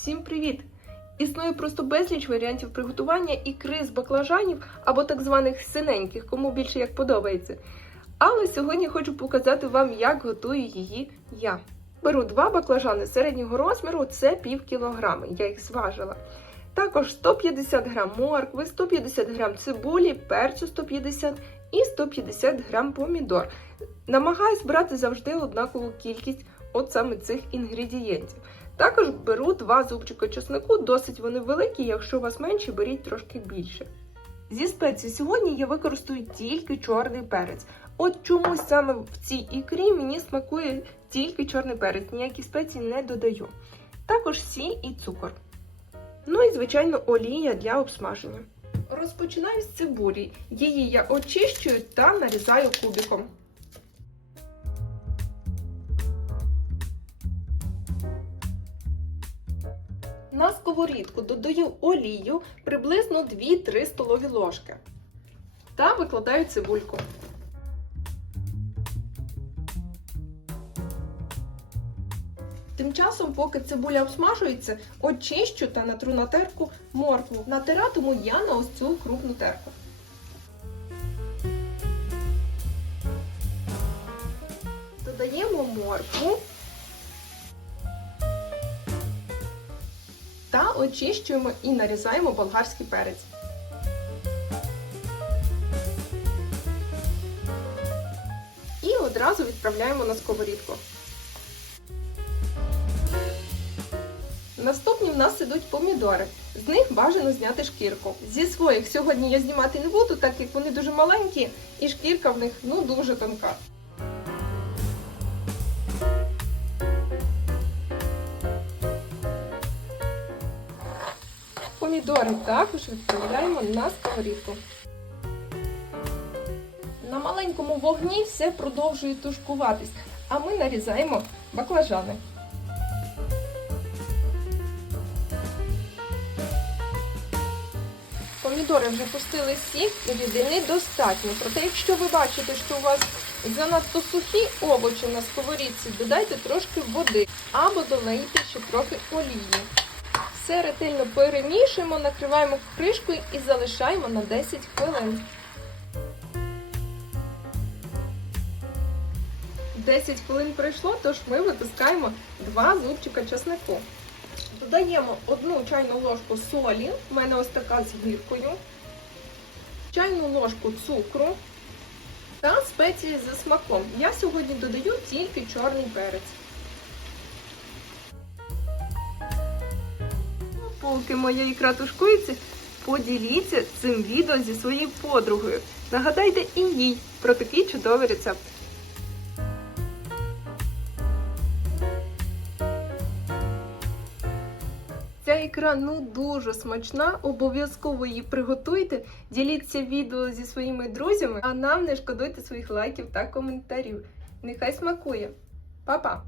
Всім привіт! Існує просто безліч варіантів приготування ікри з баклажанів або так званих синеньких, кому більше як подобається. Але сьогодні хочу показати вам, як готую її я. Беру два баклажани середнього розміру, це пів кілограми, я їх зважила. Також 150 грам моркви, 150 грам цибулі, перцю 150 і 150 грам помідор. Намагаюсь брати завжди однакову кількість от саме цих інгредієнтів. Також беру два зубчика чеснику, досить вони великі, якщо у вас менші, беріть трошки більше. Зі спецій сьогодні я використаю тільки чорний перець. От чомусь саме в цій ікрі мені смакує тільки чорний перець, ніякі спеції не додаю. Також сіль і цукор. Ну і, звичайно, олія для обсмаження. Розпочинаю з цибулі. Її я очищую та нарізаю кубиком. На сковорідку додаю олію приблизно 2-3 столові ложки та викладаю цибульку. Тим часом, поки цибуля обсмажується, очищу та натру на терку моркву. Натиратиму я на ось цю крупну терку. Додаємо моркву очищуємо і нарізаємо болгарський перець. І одразу відправляємо на сковорідку. Наступні в нас ідуть помідори. З них бажано зняти шкірку. Зі своїх сьогодні я знімати не буду, так як вони дуже маленькі, і шкірка в них ну дуже тонка. Помідори також відправляємо на сковорідку. На маленькому вогні все продовжує тушкуватись, а ми нарізаємо баклажани. Помідори вже пустили сік, рідини достатньо. Проте, якщо ви бачите, що у вас занадто сухі овочі на сковорідці, додайте трошки води або долийте ще трохи олії. Все ретельно перемішуємо, накриваємо кришкою і залишаємо на 10 хвилин. 10 хвилин пройшло, тож ми витискаємо 2 зубчика чеснику. Додаємо одну чайну ложку солі, в мене ось така з гіркою, чайну ложку цукру та спеції за смаком. Я сьогодні додаю тільки чорний перець. Поки моя ікра тушкується, поділіться цим відео зі своєю подругою. Нагадайте і їй про такий чудовий рецепт. Ця ікра ну дуже смачна. Обов'язково її приготуйте. Діліться відео зі своїми друзями, а нам не шкодуйте своїх лайків та коментарів. Нехай смакує. Па-па!